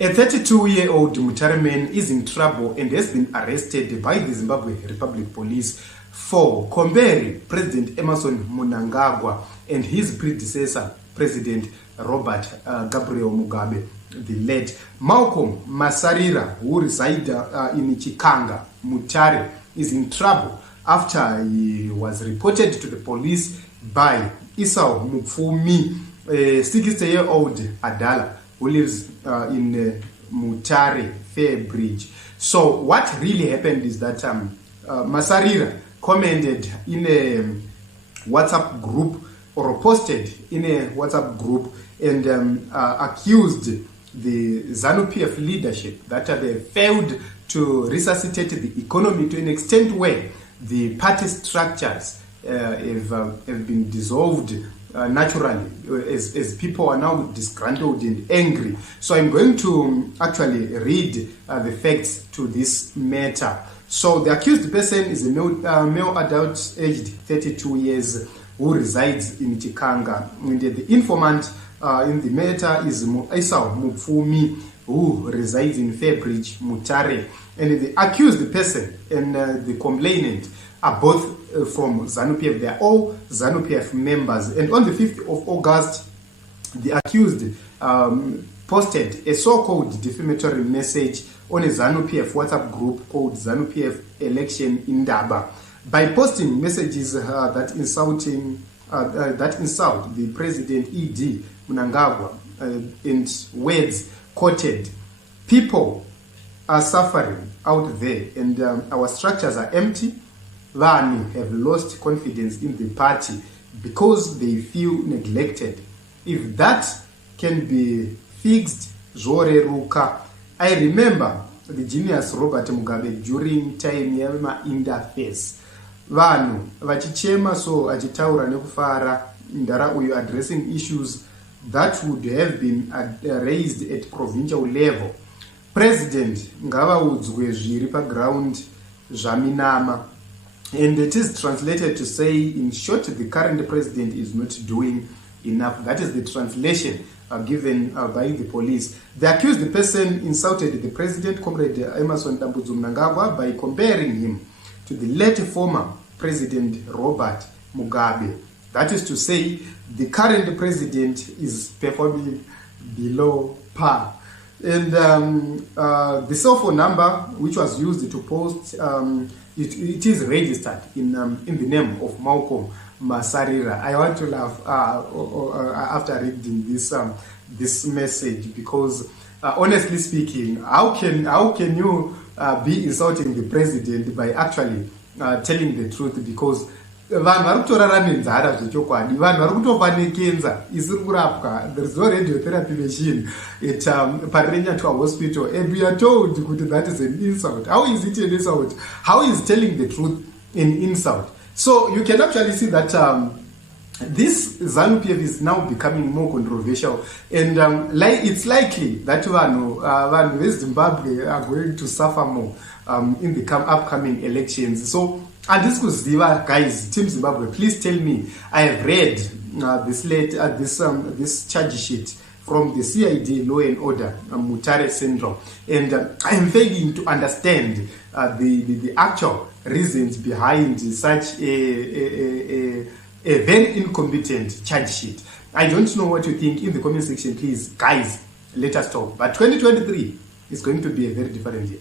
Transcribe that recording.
A 32-year-old Mutare man is in trouble and has been arrested by the Zimbabwe Republic Police for comparing President Mnangagwa and his predecessor, President Robert Gabriel Mugabe, the late Malcolm Masarira, who resides in Chikanga, Mutare, is in trouble after he was reported to the police by Esau Mupfumi, a 60-year-old Adala who lives in Mutare Fair Bridge. So what really happened is that Masarira commented in a WhatsApp group or posted in a WhatsApp group and accused the ZANU PF leadership that they failed to resuscitate the economy to an extent where the party structures have been dissolved naturally as people are now disgruntled and angry. So I'm going to actually read the facts to this matter. So the accused person is a male adult aged 32 years who resides in Chikanga. And the informant in the matter is Esau Mupfumi, who resides in Fairbridge, Mutare. And the accused person and the complainant are both from ZANU PF. They are all ZANU PF members. And on the 5th of August, the accused posted a so-called defamatory message on a ZANU PF WhatsApp group called ZANU PF Election Indaba. By posting messages that insult the President E.D. Mnangagwa and words quoted, "People are suffering out there and our structures are empty. ZANU have lost confidence in the party because they feel neglected. If that can be fixed, zoreruka." I remember the genius Robert Mugabe during time yama interface. Vanhu vachichema so achitaura nekufara ndara uyu addressing issues that would have been raised at provincial level. President ngavaudzwe zviri paground zvaminama. And it is translated to say, in short, the current president is not doing enough. That is the translation given by the police. The accused person insulted the president, Comrade Emmerson Mnangagwa, by comparing him to the late former President Robert Mugabe. That is to say, the current president is performing below par. And the cell phone number which was used to post, it is registered in the name of Malcolm Masarira. I want to laugh after reading this message because honestly speaking, how can you be insulting the president by actually telling the truth? Because vanhu vari kutorara nenzara zvechokwadi, vanhu vari kutofa nekenza isiri kurapwa. There is no radiotherapy machine at Parirenyatwa hospital, and we are told that is an insult. How is it an insult? How is telling the truth an insult? So you can actually see that this ZANU PF is now becoming more controversial, and it's likely that vanhu Zimbabwe are going to suffer more in the upcoming elections. So, and this was guys, Team Zimbabwe, please tell me. I have read this charge sheet from the CID Law and Order Mutare Syndrome, and I am failing to understand the actual reasons behind such a very incompetent charge sheet. I don't know what you think. In the comment section, please, guys, let us talk. But 2023 is going to be a very different year.